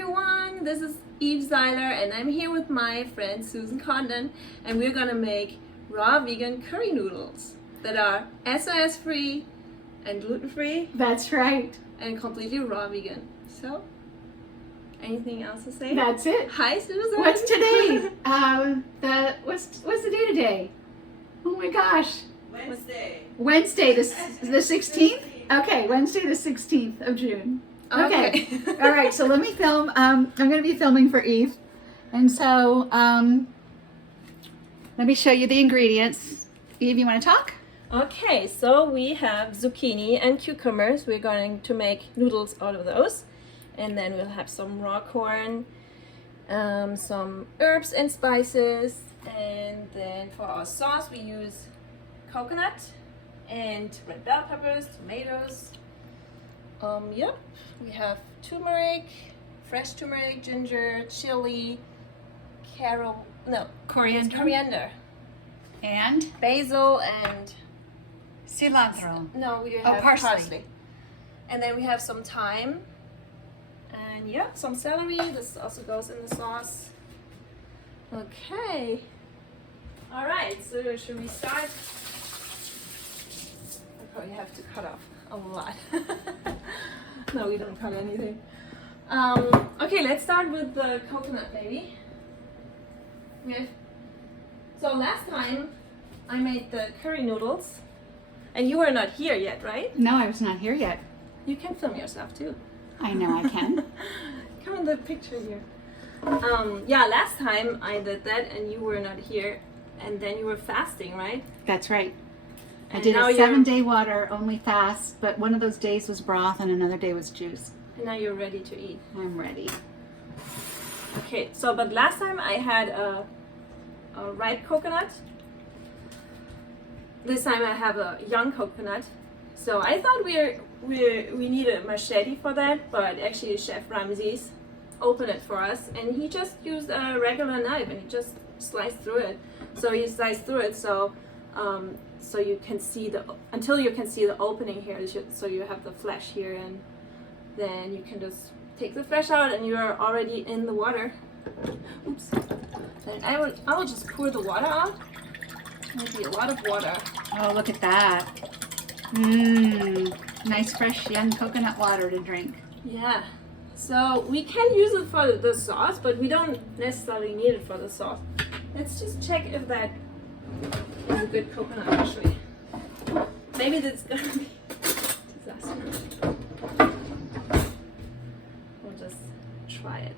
everyone, this is Eve Zeiler and I'm here with my friend Susan Condon and we're gonna make raw vegan curry noodles that are SOS free and gluten free. That's right. And completely raw vegan. So, anything else to say? That's it. Hi Susan! What's today? What's the day today? Oh my gosh. Wednesday the 16th? Okay, Wednesday the 16th of June. Okay. All right, so let me film. I'm going to be filming for Eve. And so let me show you the ingredients. Eve, you want to talk? Okay, so we have zucchini and cucumbers. We're going to make noodles out of those. And then we'll have some raw corn, some herbs and spices. And then for our sauce, we use coconut and red bell peppers, tomatoes. Yep, we have turmeric, fresh turmeric, ginger, chili, coriander, And basil, and cilantro. no, we have parsley. And then we have some thyme, and yeah, some celery. This also goes in the sauce. Okay. All right. So should we start? I probably have to cut off a lot. No, we don't cut anything. Okay, let's start with the coconut, maybe. Okay. So last time I made the curry noodles, and you were not here yet, right? No, I was not here yet. You can film yourself too. I know I can. Come in the picture here. Yeah, last time I did that, and you were not here, and then you were fasting, right? That's right. I And did now a you're- 7-day water only fast, but one of those days was broth and another day was juice. And now you're ready to eat. I'm ready. Okay, so but last time I had a ripe coconut. This time I have a young coconut. So I thought we need a machete for that, but actually Chef Ramses opened it for us, and he just used a regular knife and he just sliced through it. So he sliced through it so you can see until you can see the opening here. So you have the flesh here, and then you can just take the flesh out, and you're already in the water. Oops. Then I will just pour the water out. Maybe a lot of water. Oh, look at that. Mmm. Nice fresh young coconut water to drink. Yeah. So we can use it for the sauce, but we don't necessarily need it for the sauce. Let's just check if that is a good coconut actually. Maybe that's gonna be disaster. We'll just try it.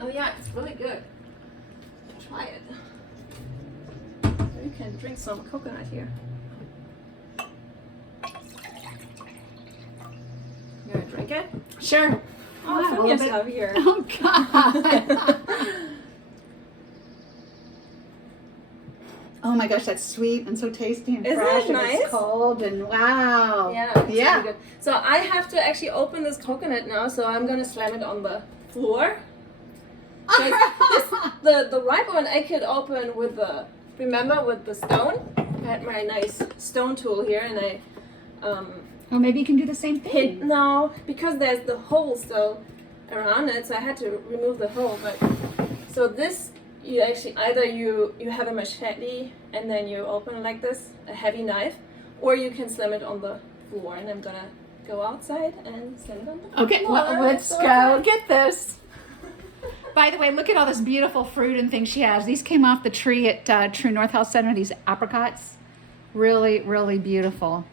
Oh yeah, it's really good. Try it. You can drink some coconut here. You gonna drink it? Sure. Oh, Wow, film a little yourself bit. here. Oh, God. Oh, my gosh, that's sweet and so tasty and Isn't fresh. it And nice? it's cold and wow. Yeah, it's Yeah. really good. So I have to actually open this coconut now, so I'm gonna slam it on the floor. The ripe one I could open with the stone. I had my nice stone tool here, and I Well, maybe you can do the same thing. no, because there's the hole still around it, so I had to remove the hole. But so this, you actually either you have a machete and then you open it like this, a heavy knife, or you can slam it on the floor. And I'm gonna go outside and slam it on the floor. Okay, well, let's So go get this. By the way, look at all this beautiful fruit and things she has. These came off the tree at True North Health Center, these apricots. Really, really beautiful.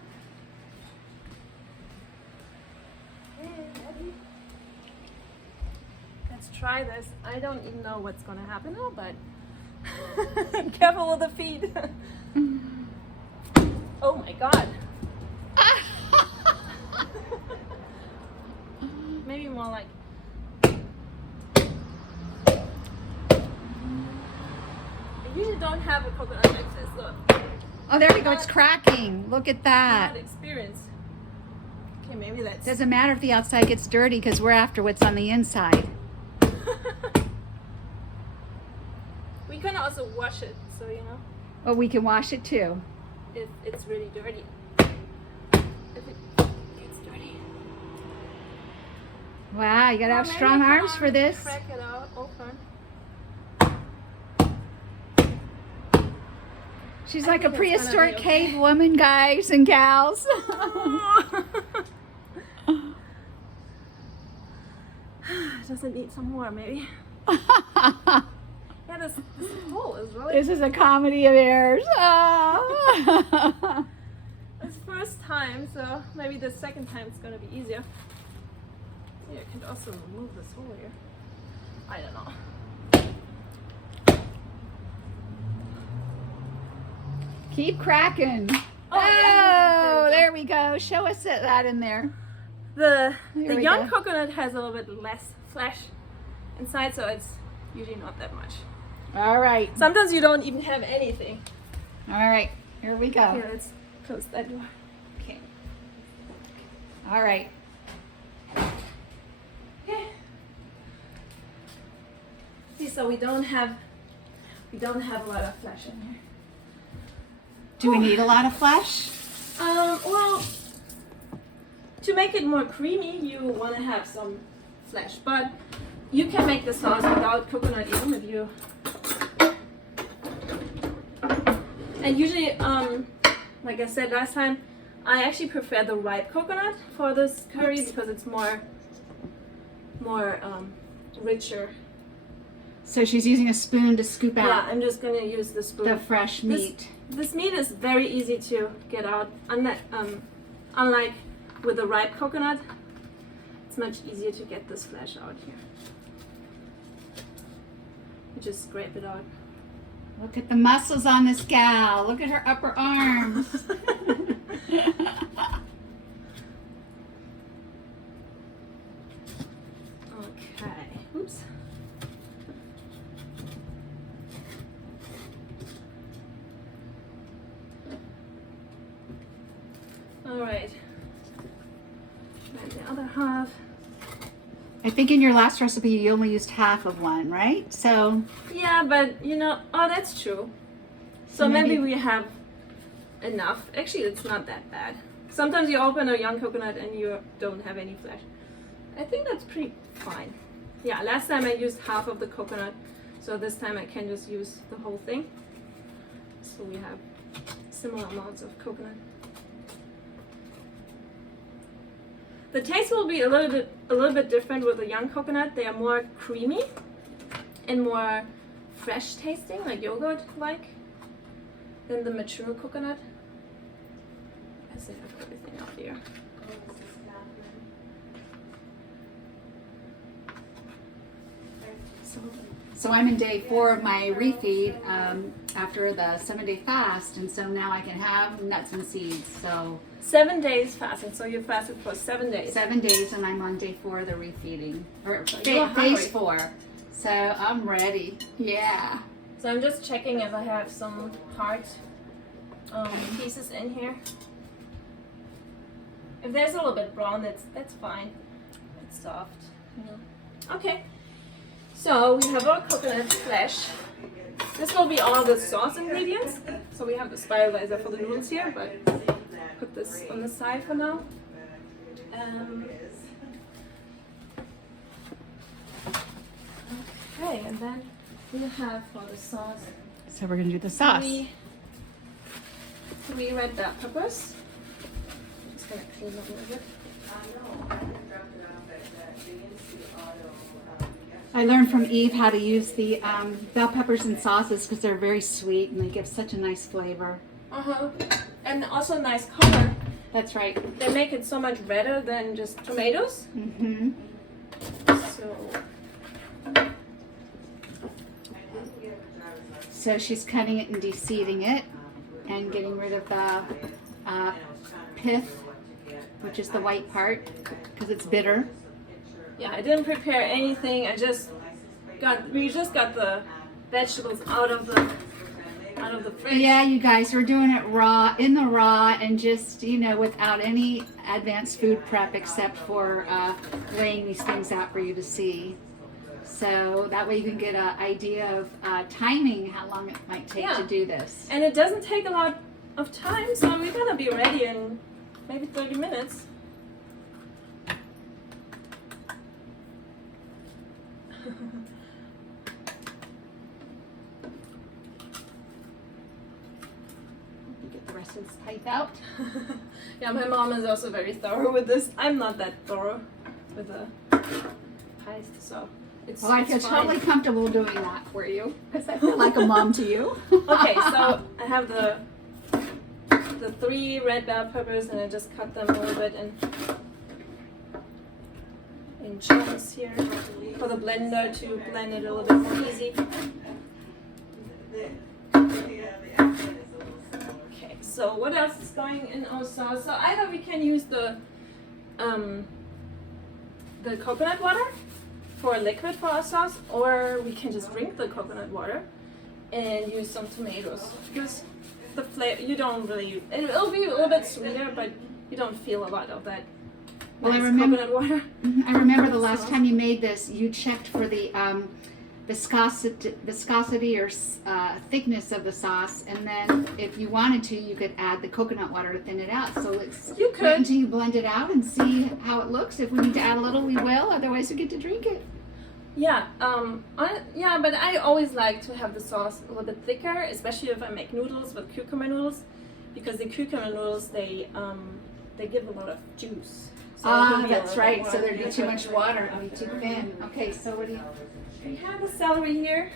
Let's try this. I don't even know what's gonna happen now, but careful with the feet. Oh my god. Maybe more like. I usually don't have a coconut like this, so Oh, there we go. It's cracking. Look at I'm that. not experienced. Okay, maybe that's. Doesn't matter if the outside gets dirty because we're after what's on the inside. We can also wash it, so you know, Well, we can wash it too. if it's really dirty. If it gets dirty. Wow, you gotta have Maybe strong I can arms for this. Crack it out open. She's I like a think it's gonna prehistoric be okay. cave woman, guys and gals. Does it need some more, maybe? Yeah, this hole is really. This is a comedy of errors. Oh. It's first time, so maybe the second time it's gonna be easier. Yeah, I can also remove this hole here. I don't know. Keep cracking. Oh, yeah. There we go. Show us that in there. The Here we young go. coconut has a little bit less flesh inside, so it's usually not that much. All right. Sometimes you don't even have anything. All right. Here we go. Here, let's close that door. Okay. All right. Okay. See, so we don't have a lot of flesh in here. Do we need a lot of flesh? Well, to make it more creamy, you want to have some flesh, but you can make the sauce without coconut even if you. And usually, like I said last time, I actually prefer the ripe coconut for this curry because it's more richer. So she's using a spoon to scoop Yeah, out I'm just gonna use the spoon. the fresh meat. This meat is very easy to get out. Unlike with the ripe coconut, it's much easier to get this flesh out here. You just scrape it out. Look at the muscles on this gal. Look at her upper arms. Okay. Oops. All right. And the other half. I think in your last recipe you only used half of one, right? So Yeah, but oh, that's true. So maybe we have enough. Actually, it's not that bad. Sometimes you open a young coconut and you don't have any flesh. I think that's pretty fine. Yeah, last time I used half of the coconut, so this time I can just use the whole thing. So we have similar amounts of coconut. The taste will be a little bit different with the young coconut. They are more creamy and more fresh tasting, like yogurt like, than the mature coconut. I set up everything out here. So I'm in day 4 of my refeed after the 7-day fast, and so now I can have nuts and seeds. So 7 days fasting, so you fasted for 7 days. 7 days, and I'm on day 4 of the refeeding, or you're hungry. phase 4. So I'm ready. Yeah. So I'm just checking if I have some hard pieces in here. If there's a little bit brown, that's fine. It's soft. Okay. So we have our coconut flesh. This will be all the sauce ingredients. So we have the spiralizer for the noodles here, but put this on the side for now. Okay, and then we have for the sauce So we're gonna do the sauce. three red bell peppers. Just gonna clean them a little bit. I learned from Eve how to use the bell peppers in sauces because they're very sweet and they give such a nice flavor. And also nice color. That's right. They make it so much redder than just tomatoes. Mm-hmm. So she's cutting it and de-seeding it and getting rid of the pith, which is the white part, because it's bitter. Yeah, I didn't prepare anything. We just got the vegetables out of the fridge. Yeah, you guys, we're doing it raw, in the raw, and just, without any advanced food prep except for laying these things out for you to see. So that way you can get an idea of timing, how long it might take to do this. And it doesn't take a lot of time, so we're gonna be ready in maybe 30 minutes. Get the rest of this pipe out. Yeah, my mom is also very thorough with this. I'm not that thorough with the pies, so it's. Well, I feel totally comfortable doing that for you because I feel like a mom to you. Okay, so I have the 3 red bell peppers, and I just cut them a little bit in chunks here for the blender to blend it a little bit more easy. Okay, so what else is going in our sauce? So either we can use the coconut water for a liquid for our sauce, or we can just drink the coconut water and use some tomatoes, because the flavor, you don't really, it'll be a little bit sweeter, but you don't feel a lot of that nice coconut water. I remember the last time you made this, you checked for the viscosity or thickness of the sauce, and then if you wanted to, you could add the coconut water to thin it out. So let's wait until you blend it out and see how it looks. If we need to add a little, we will. Otherwise, we get to drink it. Yeah, but I always like to have the sauce a little bit thicker, especially if I make noodles with cucumber noodles, because the cucumber noodles they give a lot of juice. So that's right. So there'd be too much water. It'd be too thin. Okay, so what do you? We have the celery here.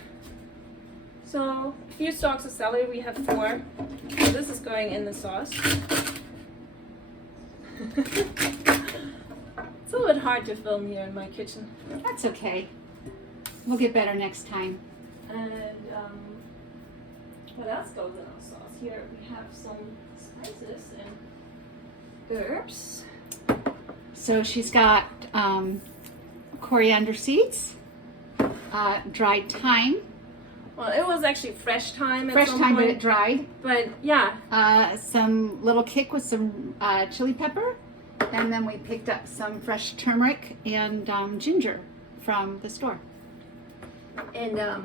So a few stalks of celery. We have 4. So this is going in the sauce. It's a little bit hard to film here in my kitchen. That's okay. We'll get better next time. And what else goes in our sauce? Here we have some spices and herbs. So she's got coriander seeds, dried thyme. Well, it was actually fresh thyme. Fresh thyme, but it dried. But yeah. Some little kick with some chili pepper. And then we picked up some fresh turmeric and ginger from the store. And the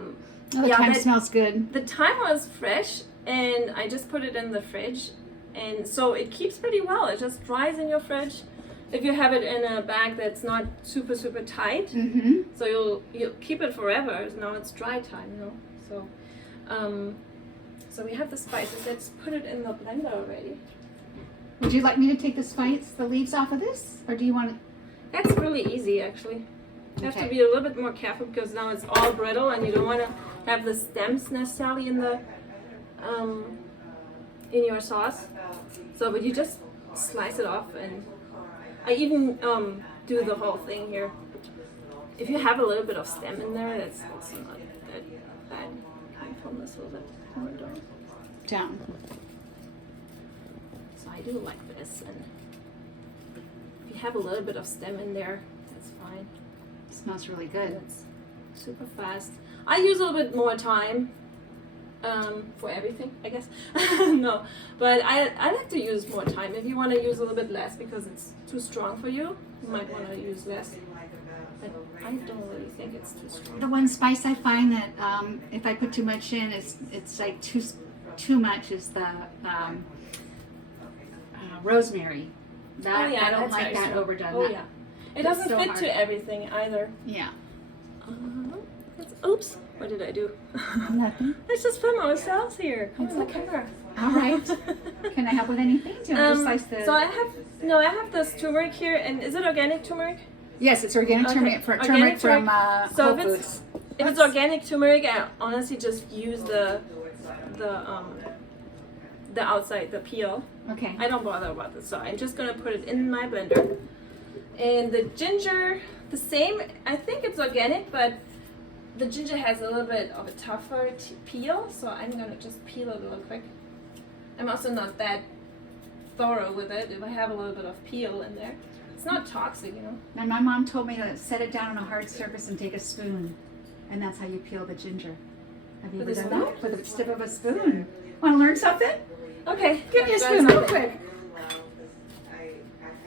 thyme smells good. The thyme was fresh, and I just put it in the fridge, and so it keeps pretty well. It just dries in your fridge. If you have it in a bag that's not super tight, so you'll keep it forever. Now it's dry time, you know. So we have the spices. Let's put it in the blender already. Would you like me to take the leaves off of this, or do you want it? That's really easy, actually. You have to be a little bit more careful because now it's all brittle, and you don't want to have the stems necessarily in the in your sauce. So, but you just slice it off, and I even do the whole thing here. If you have a little bit of stem in there, that's also not that bad. Can I film this a little bit more down? So I do like this, and if you have a little bit of stem in there, that's fine. It smells really good. It's super fast. I use a little bit more time for everything, I guess. No, but I like to use more time. If you want to use a little bit less because it's too strong for you, you might want to use less. But I don't really think it's too strong. The one spice I find that if I put too much in, it's like too much is the rosemary. That I don't like that strong. Overdone. Oh yeah, it doesn't fit hard. To everything either. Yeah. Oops, what did I do? Nothing. Let's just film ourselves here. Come on the camera. All right. Can I help with anything? Do you want to slice the? So I have this turmeric here, and is it organic turmeric? Yes, it's organic turmeric. Turmeric from Whole Foods. If it's organic turmeric, I honestly just use the outside, the peel. Okay. I don't bother about this, so I'm just gonna put it in my blender. And the ginger, the same. I think it's organic, but the ginger has a little bit of a tougher peel, so I'm gonna just peel it real quick. I'm also not that thorough with it. If I have a little bit of peel in there, it's not toxic, you know. And my mom told me to set it down on a hard surface and take a spoon, and that's how you peel the ginger. Have you ever done that? With the tip of a spoon. Want to learn something? Okay. Give me a spoon real quick.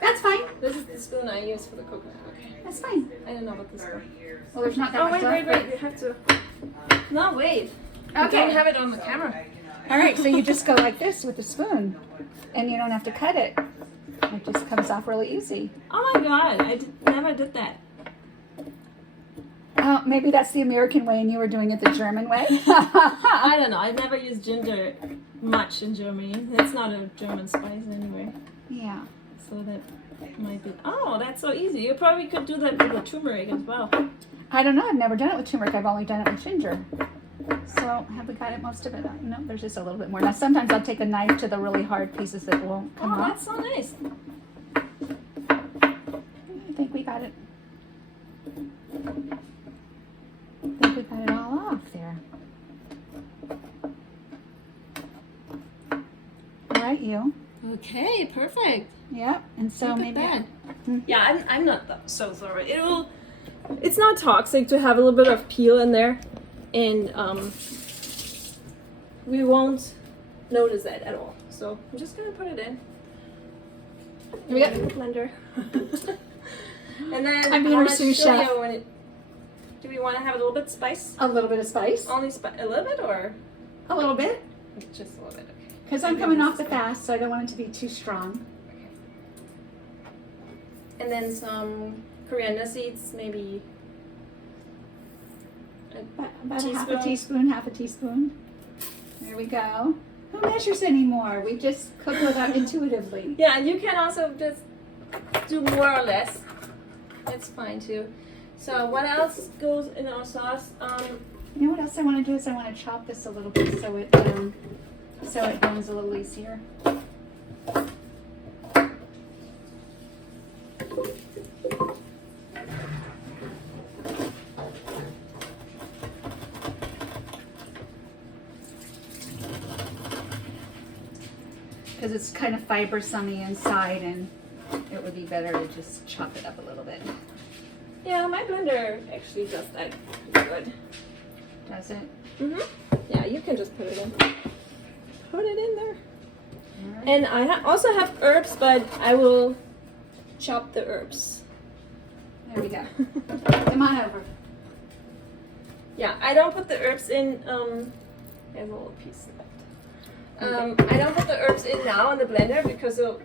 That's fine. This is the spoon I use for the coconut. Okay. That's fine. I don't know what this spoon. Well, there's not that much left. Wait. You have to. No, wait. Okay. You don't have it on the camera. All right, so you just go like this with the spoon, and you don't have to cut it. It just comes off really easy. Oh my God! I never did that. Oh, maybe that's the American way and you were doing it the German way. I don't know. I've never used ginger much in Germany. It's not a German spice anyway. Yeah. So that might be. Oh, that's so easy. You probably could do that with the turmeric as well. I don't know. I've never done it with turmeric. I've only done it with ginger. So have we got it most of it? No, there's just a little bit more. Now sometimes I'll take a knife to the really hard pieces that won't come Oh, off. that's so nice. I think we got it. I think we got it all off there. All right, you. Okay, perfect. Yep. And so Look at maybe. that. Hmm. Yeah, I'm not so sorry. It's not toxic to have a little bit of peel in there, and we won't notice that at all. So I'm just gonna put it in. We got in the blender. And then I'm being how our much sous chili chef. do we want to have a little bit spice? A little bit of spice. Only a little bit, or A little bit. just a little bit? Okay. Because I'm coming off the fast, so I don't want it to be too strong. And then some coriander seeds, maybe About half a teaspoon. There we go. Who measures anymore? We just cook without intuitively. Yeah, and you can also just do more or less. That's fine too. So what else goes in our sauce? You know what else I want to do is I want to chop this a little bit so it runs a little easier. Because it's kind of fibrous on the inside, and it would be better to just chop it up a little bit. Yeah, my blender actually does that good. Does it? Yeah, you can just put it in. Put it in there. All right. And I also have herbs, but I will chop the herbs. There we go. Come on over. Yeah, I don't put the herbs in. There's a little piece left. I don't put the herbs in now in the blender because it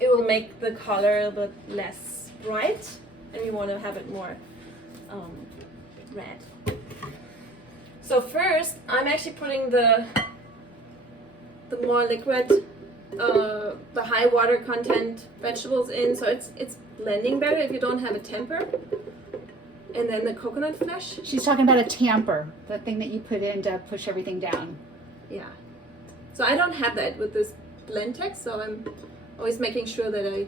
will make the color a bit less bright, and we want to have it more red. So first, I'm actually putting the more liquid, the high water content vegetables in, so it's blending better if you don't have a tamper. And then the coconut flesh. She's talking about a tamper, the thing that you put in to push everything down. Yeah. So I don't have that with this blend text, so I'm always making sure that I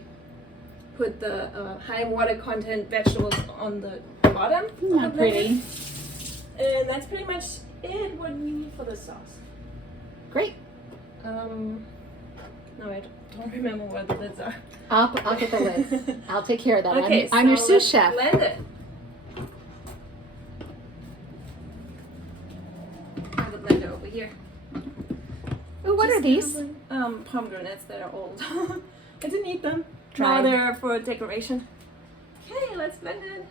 put the high water content vegetables on the bottom. Not pretty. And that's pretty much it, what we need for the sauce. Great. No, I don't remember where the lids are. I'll get the lids. I'll take care of that. Okay, I'm your so sous chef. Blend it. I have the blender over here. Oh, what are these? Pomegranates that are old. I didn't eat them. Try. Now they're for decoration. Okay, let's blend it.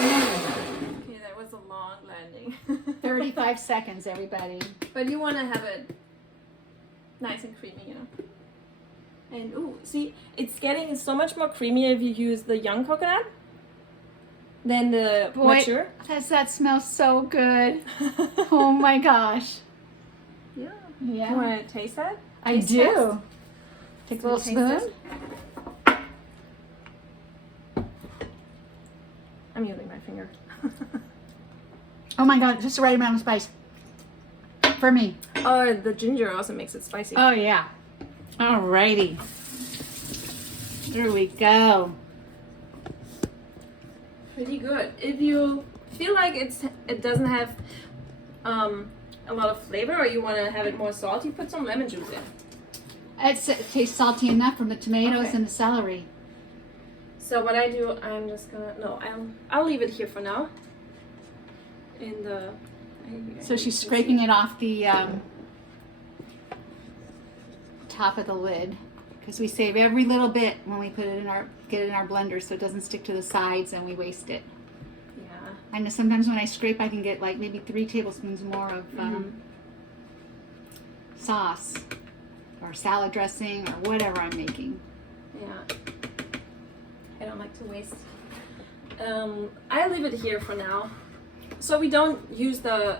Okay, that was a long landing. 35 seconds, everybody. But you want to have it nice and creamy, you know. And ooh, see, it's getting so much more creamy if you use the young coconut than the mature. Does that smell so good? Oh my gosh. Yeah. Yeah. You want to taste that? I Taste do. test? Take a little Taste spoon. test? I'm using my finger. Oh my god, just the right amount of spice. For me. Oh, the ginger also makes it spicy. Oh yeah. Alrighty. There we go. Pretty good. If you feel like it doesn't have a lot of flavor, or you want to have it more salty, put some lemon juice in. It tastes salty enough from the tomatoes Okay. and the celery. So what I do, I'm just gonna I'll leave it here for now. In the So she's scraping it off the top of the lid, because we save every little bit when we put it in get it in our blender, so it doesn't stick to the sides and we waste it. Yeah. I know sometimes when I scrape, I can get like maybe 3 tablespoons more of sauce or salad dressing or whatever I'm making. Yeah. I don't like to waste. I leave it here for now. So we don't use the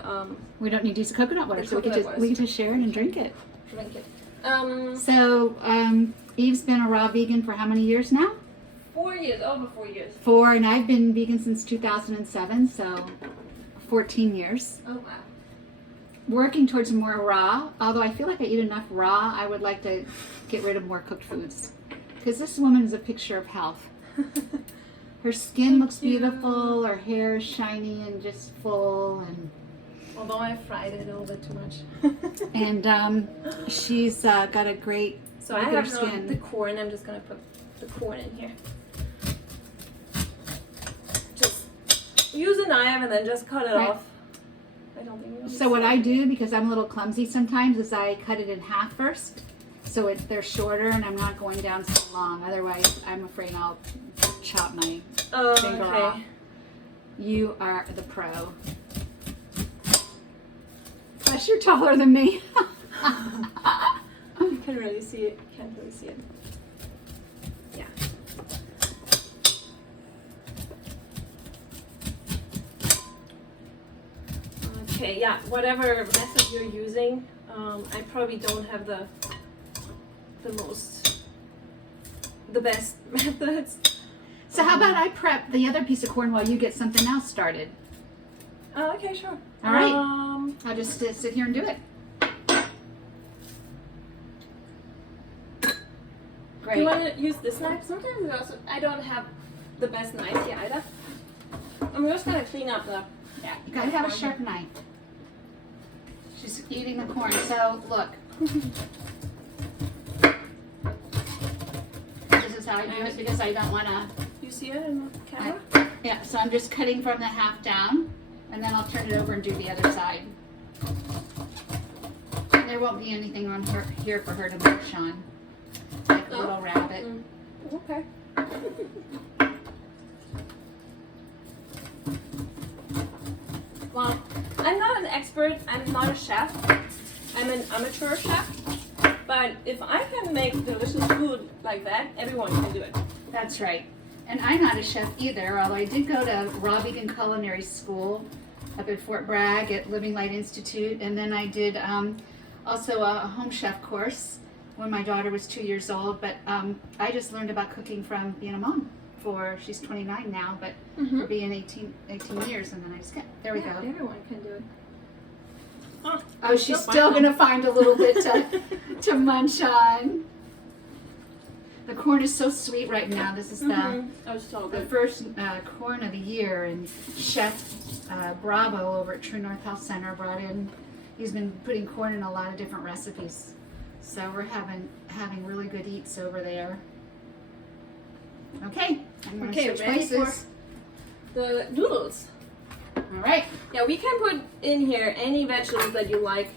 We don't need to use the coconut water, The so coconut we can just share it and drink it. drink it. So Eve's been a raw vegan for how many years now? 4 years, over 4 years. 4, and I've been vegan since 2007, so 14 years. Oh wow. Working towards more raw, although I feel like I eat enough raw, I would like to get rid of more cooked foods. Because this woman is a picture of health. Her skin looks beautiful, her hair is shiny and just full, and Although I fried it a little bit too much. and she's got a great So I regular have skin. the corn. I'm just gonna put the corn in here. Just use a knife and then just cut it Right. off. I don't think. So what I do, because I'm a little clumsy sometimes, is I cut it in half first, so they're shorter and I'm not going down so long. Otherwise, I'm afraid I'll chop my finger off. Okay. You are the pro. Plus, you're taller than me. You can really see it. Can't really see it. Yeah. Okay. Yeah. Whatever method you're using, I probably don't have the best methods. So how about I prep the other piece of corn while you get something else started? Oh, okay, sure. All right. I'll just sit here and do it. Do Great. you want to use this knife? Sometimes I don't have the best knife here either. I'm just gonna clean up the. Yeah, you gotta have a sharp knife. She's eating the corn. So look. This is how I do it because I don't want to. You see it in the camera? Yeah, so I'm just cutting from the half down, and then I'll turn it over and do the other side. There won't be anything on her here for her to munch on, like a little rabbit. Okay. Well, I'm not an expert. I'm not a chef. I'm an amateur chef. But if I can make delicious food like that, everyone can do it. That's right. And I'm not a chef either, although I did go to Raw Vegan Culinary School up at Fort Bragg at Living Light Institute, and then I did also a home chef course when my daughter was 2 years old, but I just learned about cooking from being a mom. She's 29 now, but for being 18 years, and then I just there we go. Everyone can do it. Oh, she's still gonna find a little bit to munch on. The corn is so sweet right now. This is the first corn of the year, and Chef Bravo over at True North Health Center brought in. He's been putting corn in a lot of different recipes, so we're having really good eats over there. Okay, I'm gonna switch ready places. for the noodles. All right. Yeah, we can put in here any vegetables that you like.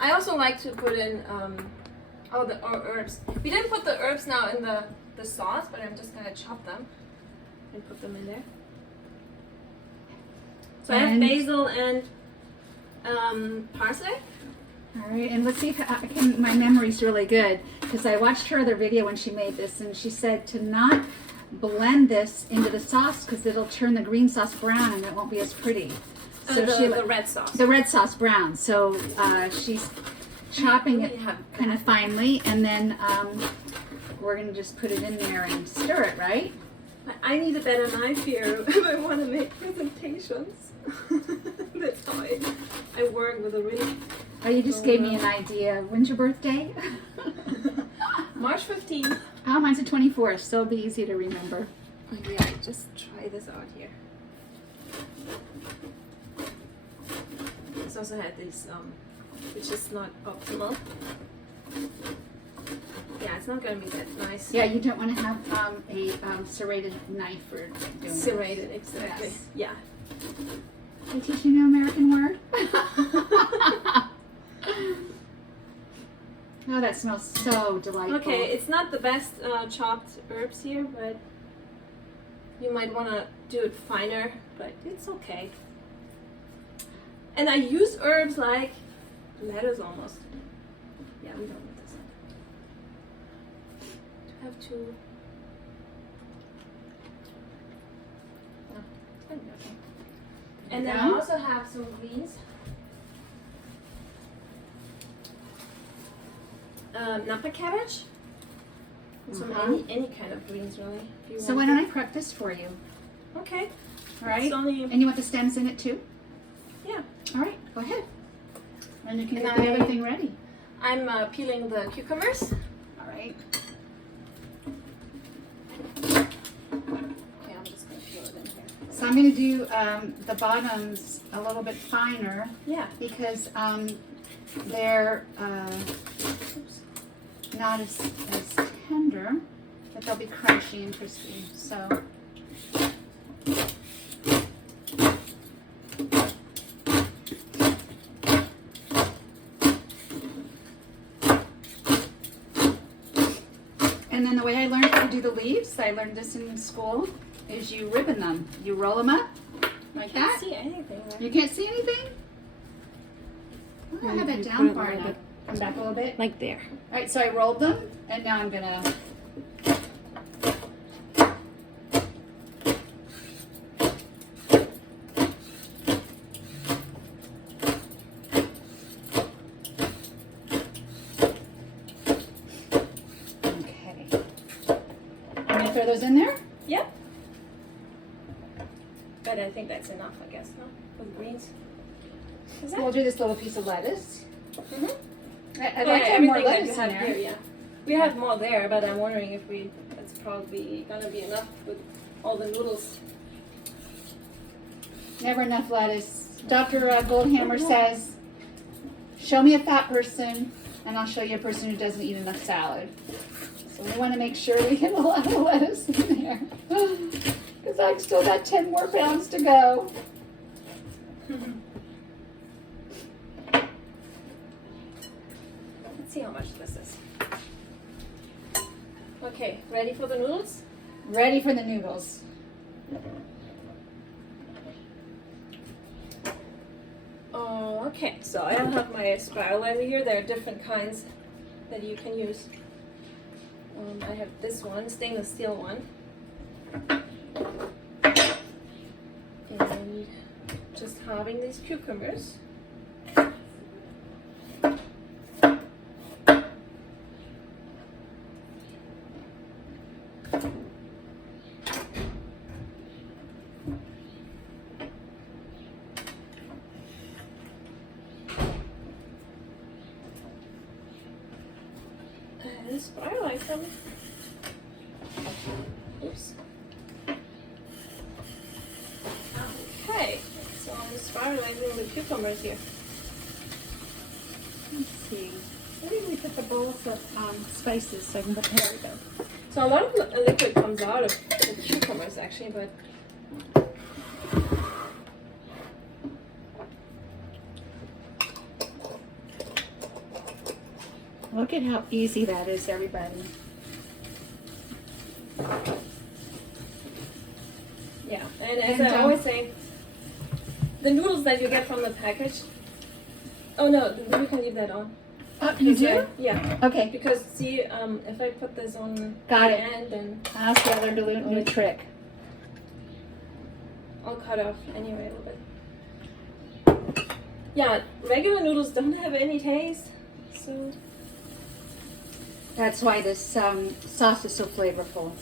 I also like to put in the herbs. We didn't put the herbs now in the sauce, but I'm just gonna chop them and put them in there. So I have basil and parsley. All right, and let's see if my memory's really good, because I watched her other video when she made this, and she said to not blend this into the sauce because it'll turn the green sauce brown and it won't be as pretty. So the red sauce. The red sauce brown. So she's chopping it kind of finely, and then we're going to just put it in there and stir it, right? I need a better knife here if I want to make presentations. That's how I work with a really... Oh, you just gave me an idea. When's your birthday? March 15th. Oh, mine's a 24, so it'll be easy to remember. Yeah, just try this out here. This also had this, which is not optimal. Yeah, it's not going to be that nice. Yeah, you don't want to have a serrated knife for doing Serrated, exactly. Yes. Yeah. They teach you an American word? Oh, that smells so delightful. Okay, it's not the best chopped herbs here, but you might want to do it finer, but it's okay. And I use herbs like lettuce almost. Yeah, we don't need this. Do you have to... No, it's fine, okay. And then I also have some greens. Napa cabbage. Some any kind of greens really. If you So want why don't I prep this for you? Okay. All right. It's only, And you want the stems in it too? yeah. All right, go ahead. And you can And get the other thing ready. I'm peeling the cucumbers. All right. Okay, I'm just gonna peel it in here. So I'm going to do the bottoms a little bit finer Yeah. because they're not as tender, but they'll be crunchy and crispy. So. And then the way I learned how to do the leaves, I learned this in school, is you ribbon them. You roll them up like I that. can't see anything. You can't see anything? Oh, I have that down far enough. Come back a little bit. Like there. All right, so I rolled them, and now I'm gonna. Okay. I'm gonna throw those in there. Yep. But I think that's enough, I guess, no? With greens. Is that? We'll do this little piece of lettuce. Mm-hmm. I'd like to have more everything that lettuce you in have there. here, yeah. We have more there, but I'm wondering if that's probably gonna be enough with all the noodles. Never enough lettuce. Dr. Goldhammer says, show me a fat person, and I'll show you a person who doesn't eat enough salad. So we want to make sure we get a lot of lettuce in there. Because I've still got 10 more pounds to go. Let's see how much this is. Okay, ready for the noodles? Ready for the noodles. Okay, so I have my spiralizer here. There are different kinds that you can use. I have this one, stainless steel one. And just halving these cucumbers. And spiralize them. Oops. Okay, so I'm spiralizing the cucumbers here. Let's see. Where did we put the bowls of spices so I can prepare them? So a lot of liquid comes out of the cucumbers actually, but Look at how easy that is, everybody. yeah. And as I always say, the noodles that you get from the package. Oh no, you can leave that on. Oh, you do? Yeah. Okay. Because see, if I put this on Got the it. end, then That's the other new trick. I'll cut off anyway a little bit. Yeah, regular noodles don't have any taste, so. That's why this sauce is so flavorful.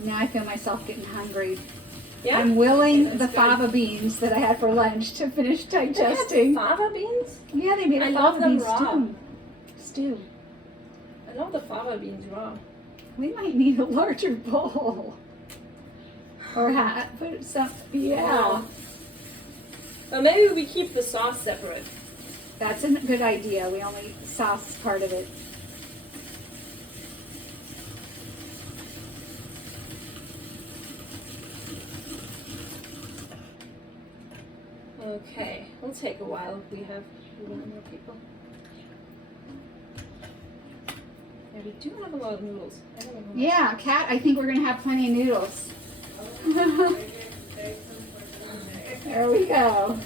Now I feel myself getting hungry. Yeah. I'm willing Okay, the that's good. fava beans that I had for lunch to finish digesting. Fava beans? Yeah, they made a I fava love them bean raw. stew. I love the fava beans raw. We might need a larger bowl. Or put some, yeah. But maybe we keep the sauce separate. That's a good idea. We only sauce part of it. Okay, it'll take a while if we have more people. Yeah, we do have a lot of noodles. I don't know how much. Yeah, Kat, I think we're going to have plenty of noodles. There we go.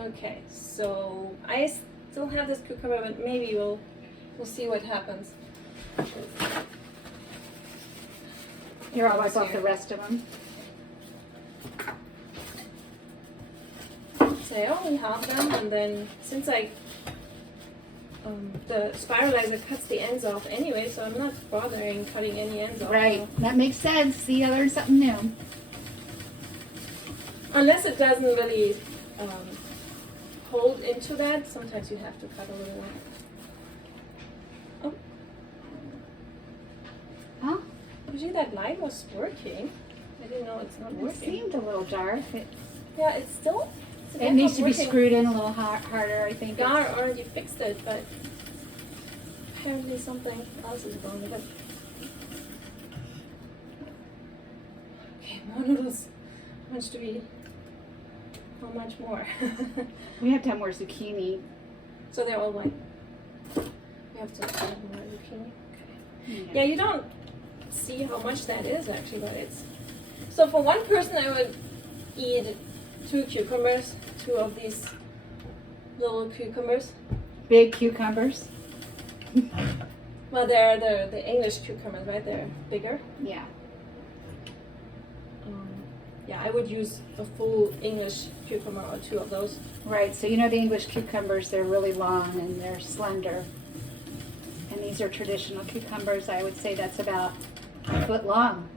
Okay, so I still have this cucumber, but maybe we'll see what happens. Here, I'll wipe off the rest of them. So I only have them, and then since the spiralizer cuts the ends off anyway, so I'm not bothering cutting any ends off. Right, that makes sense. See, I learned something new. Unless it doesn't really hold into that, sometimes you have to cut a little. Oh. Huh? Usually that light was working. I didn't know it's not It working. seemed a little dark. Yeah, it's still. It needs to be working. screwed in a little harder, I think. Yeah, I already fixed it, but apparently something else is wrong with it. Okay, more noodles. How much do we? How much more? We have to have more zucchini. So they're all white. We have to add more zucchini. Okay. Yeah. Yeah, you don't see how much that is actually, but it's. So for one person, I would eat 2 cucumbers, 2 of these little cucumbers. Big cucumbers. Well, they're the English cucumbers, right? They're bigger. Yeah. Yeah, I would use a full English cucumber or 2 of those. Right, so you know the English cucumbers, they're really long and they're slender. And these are traditional cucumbers. I would say that's about a foot long.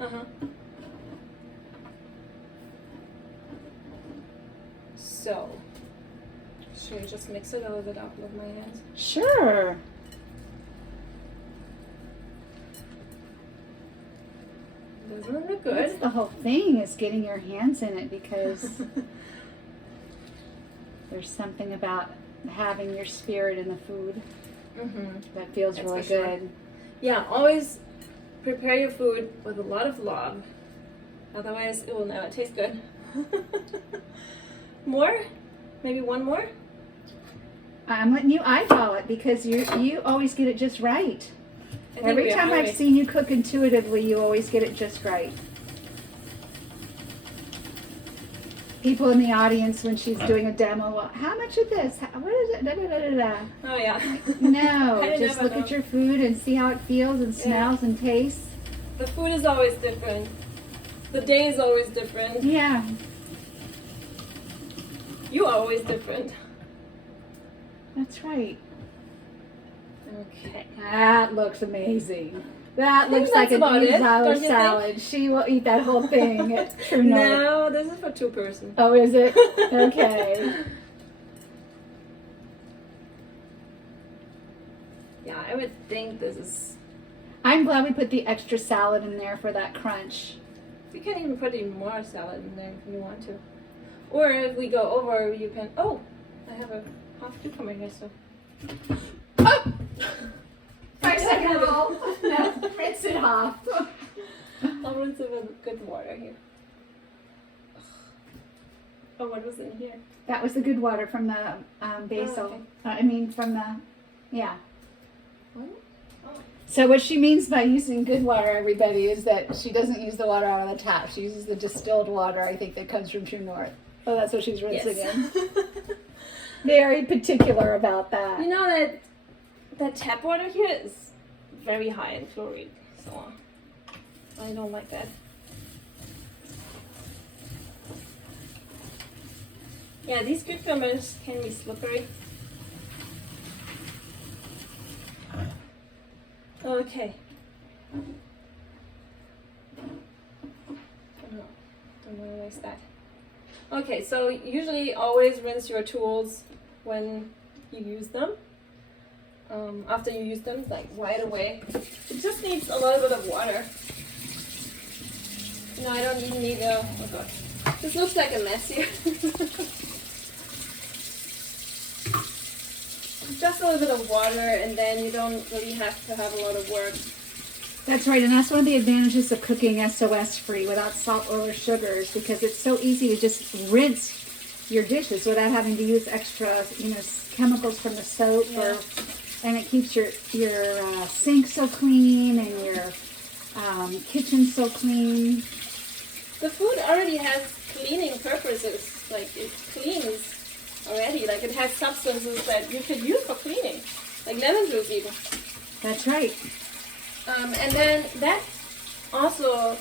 Uh-huh. So, should I just mix it a little bit up with my hands? Sure. Doesn't it look good? That's the whole thing, is getting your hands in it, because there's something about having your spirit in the food that feels That's really for sure. good. Yeah, always prepare your food with a lot of love. Otherwise, it will never taste good. More? Maybe one more? I'm letting you eyeball it, because you always get it just right. I think Every we're time hungry. I've seen you cook intuitively, you always get it just right. People in the audience, when she's doing a demo, well, how much of this? What is it? Da, da, da, da, da. Oh, yeah. No, I just never look know. at your food and see how it feels and smells and tastes. The food is always different. The day is always different. Yeah. You are always different. That's right. Okay. That looks amazing. That I think looks like that's an about it, Isauer don't you salad. She will eat that whole thing. It's true north. No, this is for 2 person. Oh, is it? Okay. Yeah, I would think this is. I'm glad we put the extra salad in there for that crunch. We can even put even more salad in there if you want to. Or if we go over, you can. Oh, I have a half cucumber here, so. Oh! 5 second roll. No, rinse it off. I'll rinse it with good water here. Oh, what was in here? That was the good water from the basil. okay. I mean, from the, yeah. What? So what she means by using good water, everybody, is that she doesn't use the water out of the tap. She uses the distilled water, I think, that comes from True North. Oh, that's what she's rinsing in. Very particular about that. You know that tap water here is very high in fluoride, so I don't like that. Yeah, these cucumbers can be slippery. Okay. Oh, don't want to waste that. Okay, so usually always rinse your tools when you use them. After you use them, like right away. It just needs a little bit of water. No, I don't even need a, oh god. This looks like a mess here. Just a little bit of water, and then you don't really have to have a lot of work. That's right, and that's one of the advantages of cooking SOS free without salt, oil, or sugars, because it's so easy to just rinse your dishes without having to use extra, chemicals from the soap, and it keeps your sink so clean and your kitchen so clean. The food already has cleaning purposes, like it cleans already, like it has substances that you can use for cleaning, like lemon juice even. That's right. And then that also,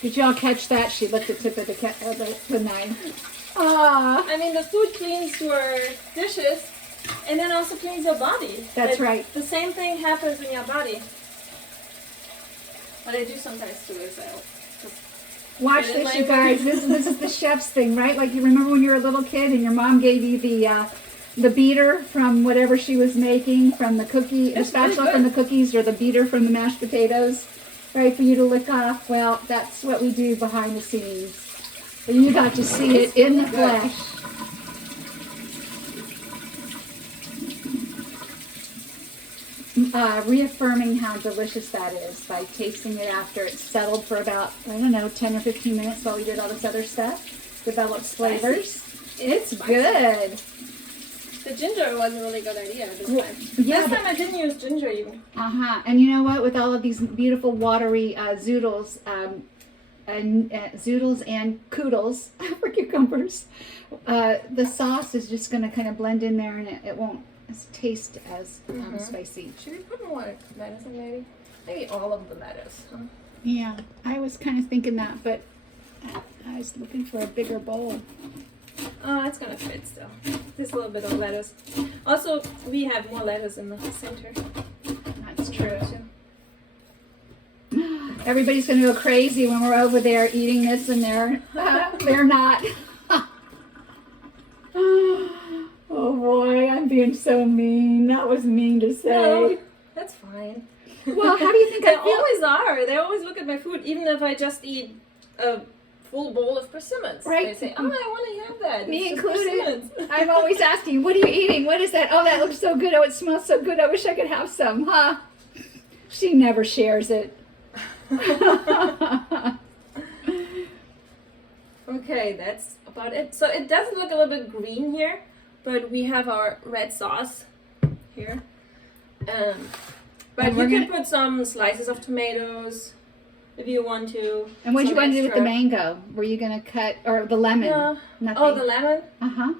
did y'all catch that? She licked the tip of the knife. I mean, the food cleans your dishes and then also cleans your body. That's right. The same thing happens in your body. What I do sometimes too is I'll just watch this, you guys. This is the chef's thing, right? Like, you remember when you were a little kid and your mom gave you the beater from whatever she was making, from the cookie, the spatula from the cookies, or the beater from the mashed potatoes, right, for you to lick off? Well, that's what we do behind the scenes. And you got to see it in the flesh. Reaffirming how delicious that is by tasting it after it's settled for about, 10 or 15 minutes while we did all this other stuff. Develops flavors. It's good. The ginger was a really good idea this time. Yeah, this time I didn't use ginger even. And you know what? With all of these beautiful watery zoodles, zoodles and koodles for cucumbers, the sauce is just going to kind of blend in there, and it won't taste as spicy. Should we put more tomatoes in maybe? Maybe all of the tomatoes, huh? Yeah, I was kind of thinking that, but I was looking for a bigger bowl. Oh, it's gonna fit still. Just a little bit of lettuce. Also, we have more lettuce in the center. That's true. Everybody's gonna go crazy when we're over there eating this, and they're not. Oh boy, I'm being so mean. That was mean to say. No, that's fine. Well, how do you think I feel? They always are. They always look at my food, even if I just eat a full bowl of persimmons. Right. They say, "Oh, I want to have that." Me It's just included. persimmons. I'm always asking, "What are you eating? What is that? Oh, that looks so good. Oh, it smells so good. I wish I could have some." Huh? She never shares it. Okay, that's about it. So it does look a little bit green here, but we have our red sauce here. But you can put some slices of tomatoes if you want to. And what did you want to do with the mango? Were you going to cut, or the lemon? Yeah. Nothing. Oh, the lemon? Uh-huh.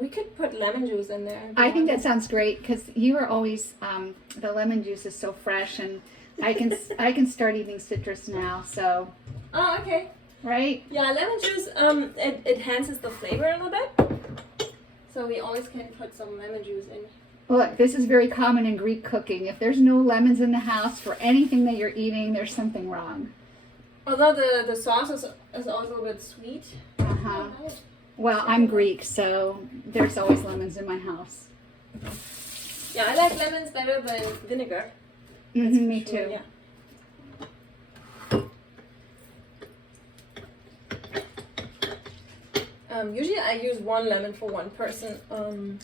We could put lemon juice in there. I think that sounds great, because you are always, the lemon juice is so fresh, and I can start eating citrus now, so. Oh, okay. Right? Yeah, lemon juice, it enhances the flavor a little bit. So we always can put some lemon juice in. Look, this is very common in Greek cooking. If there's no lemons in the house for anything that you're eating, there's something wrong. Although the sauce is also a little bit sweet. Uh-huh. Well, I'm Greek, so there's always lemons in my house. Yeah, I like lemons better than vinegar. Mm-hmm, me too. Yeah. Usually I use one lemon for one person. One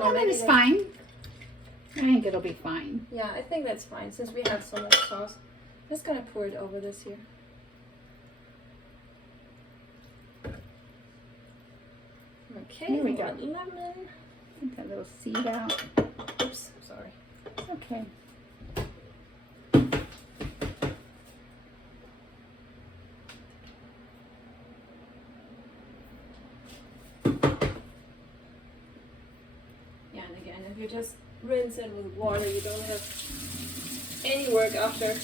lemon is fine. I think it'll be fine. Yeah, I think that's fine since we have so much sauce. I'm just gonna pour it over this here. Okay, here we go. Lemon. Take that little seed out. Oops, sorry. Okay. Yeah, and again, if you just rinse it with water, you don't have any work after.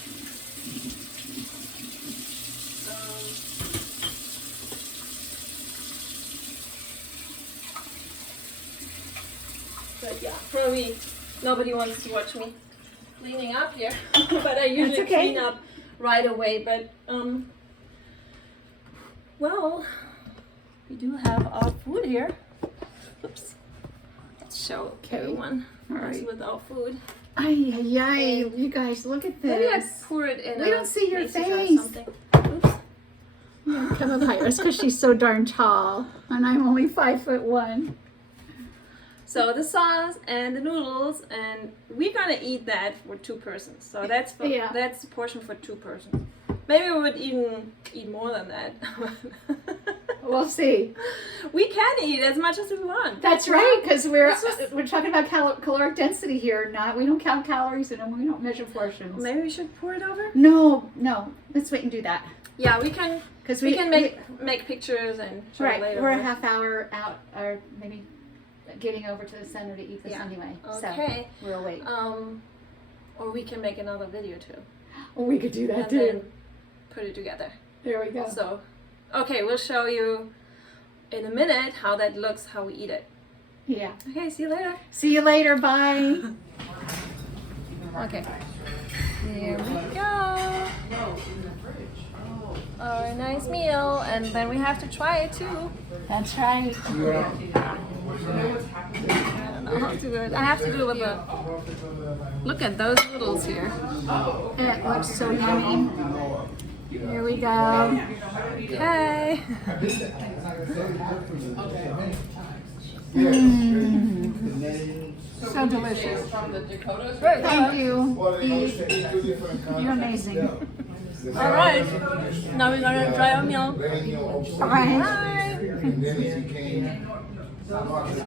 But yeah, probably nobody wants to watch me cleaning up here. But I usually clean up right away, but well, we do have our food here. Oops. Let's show everyone Right. with our food. Ay, ay, ay. You guys, look at Maybe I this. pour it in. We don't see your mason jar or face. something. Oops. Come up higher. It's because she's so darn tall, and I'm only 5'1". So the sauce and the noodles, and we're gonna eat that for 2 persons. So that's that's the portion for 2 persons. Maybe we would even eat more than that. We'll see. We can eat as much as we want. That's right, because we're talking about caloric density here. We don't count calories and we don't measure portions. Maybe we should pour it over. No. Let's wait and do that. Yeah, we can. Because we can make pictures and show it later. We're a half hour out, or maybe getting over to the center to eat this anyway. Okay. So we'll wait. Or we can make another video too. Well, we could do that and too. Then put it together. There we go. So, okay, we'll show you in a minute how that looks, how we eat it. Yeah. Okay, see you later. See you later. Bye. Okay. Here we go. Our nice meal, and then we have to try it too. That's right. I don't know how to do it. I have to do it with the. Look at those noodles here. It looks so yummy. Here we go. Okay. So delicious. Very Thank good. you, Eve. You're amazing. All right. Now we're gonna try our meal. All right. Bye.